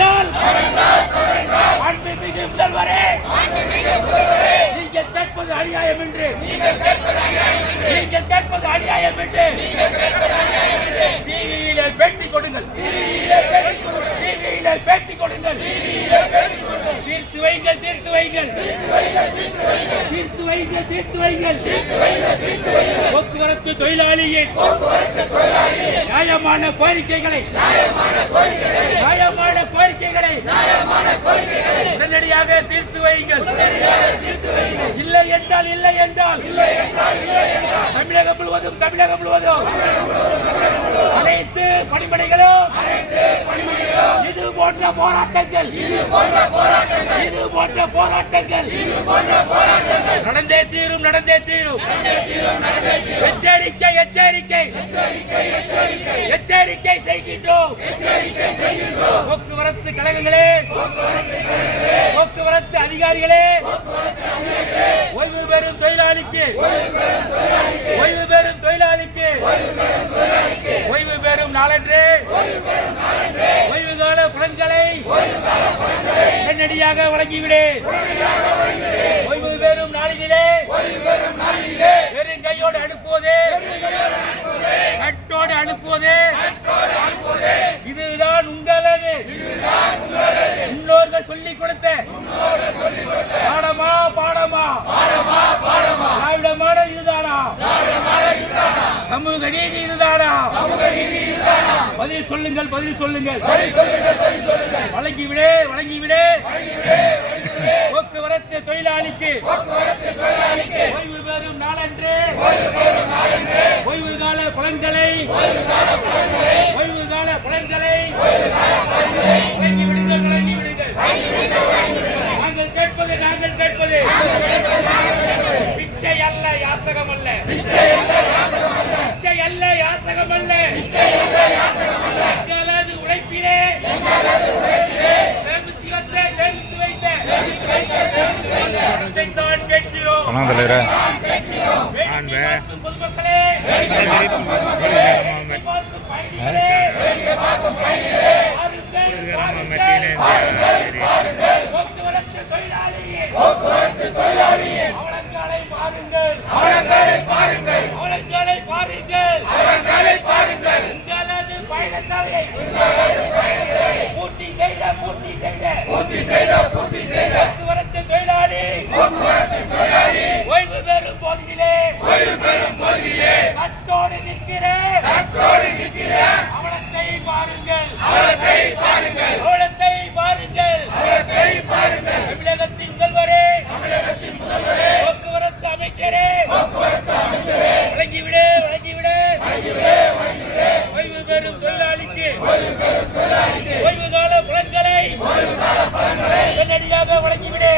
என்றால் மாண்புமிகு முதல்வரே, நீங்கள் கேட்பது அநியாயம் என்று, நீங்கள் கேட்பது அநியாயம் என்று டிவியிலே பேட்டி கொடுங்கள், டிவியிலே பேட்டி கொடுங்கள், தீர்த்து வைங்கள், தீர்த்து வைங்கள், தீர்த்து வைங்கள், தீர்த்து வைங்கள். போக்குவரத்து தொழிலாளியின் நியாயமான கோரிக்கைகளை உடனடியாக தீர்த்து வைங்கள். இல்லை என்றால் இல்லை என்றால் தமிழகம் முழுவதும் அனைத்து பணிமனைகளும் இது போன்ற போராட்டங்கள் நடந்தே தீரும். எச்சரிக்கை எச்சரிக்கை எச்சரிக்கை செய்கின்றோம். போக்குவரத்து கழகங்களே, போக்குவரத்து அதிகாரிகளே, ஓய்வு பெறும் தொழிலாளிக்கு ஓய்வு பெறும் நாளன்று ஓய்வு கால பலன்களை உடனடியாக வழங்கிவிடு. ஓய்வு பெறும் நாளிலே வெறும் கையோடு அனுப்புவதே, கட்டோடு அனுப்புவதே, இதுதான் உங்களது முன்னோர்கள் சொல்லிக் கொடுத்த பாடமா திராவிடமான இதுதானா? சமூக நீதி இதுதானா? பதில் சொல்லுங்கள். வழங்கிவிடு. போக்குவரத்து தொழிலாளிக்கு ஓய்வு பெறும் நாளன்று ஓய்வு கால பலன்களை வழங்கி விடுங்கள். நாங்கள் கேட்பது பிச்சை அல்ல, யாசகம் அல்ல. எங்களது உழைப்பிலே சேமித்து வைத்த தான் கேட்கிறோம். பொதுமக்களே, போக்குவரத்து தொழிலாளியே அவலங்களை பாருங்கள். உங்களது பயணத்தலையை பூர்த்தி செய்த போக்குவரத்து தொழிலாளி ஓய்வு பெறும் போதிலே கட்டோடு நிற்கிறேன். அவலத்தை பாருங்கள். தமிழகத்தின் முதல்வரே, போக்குவரத்து அமைச்சரே, வழங்கிவிடு. ஓய்வு பெறும் தொழிலாளிக்கு ஓய்வு கால பலன்களை உடனடியாக வழங்கிவிடு.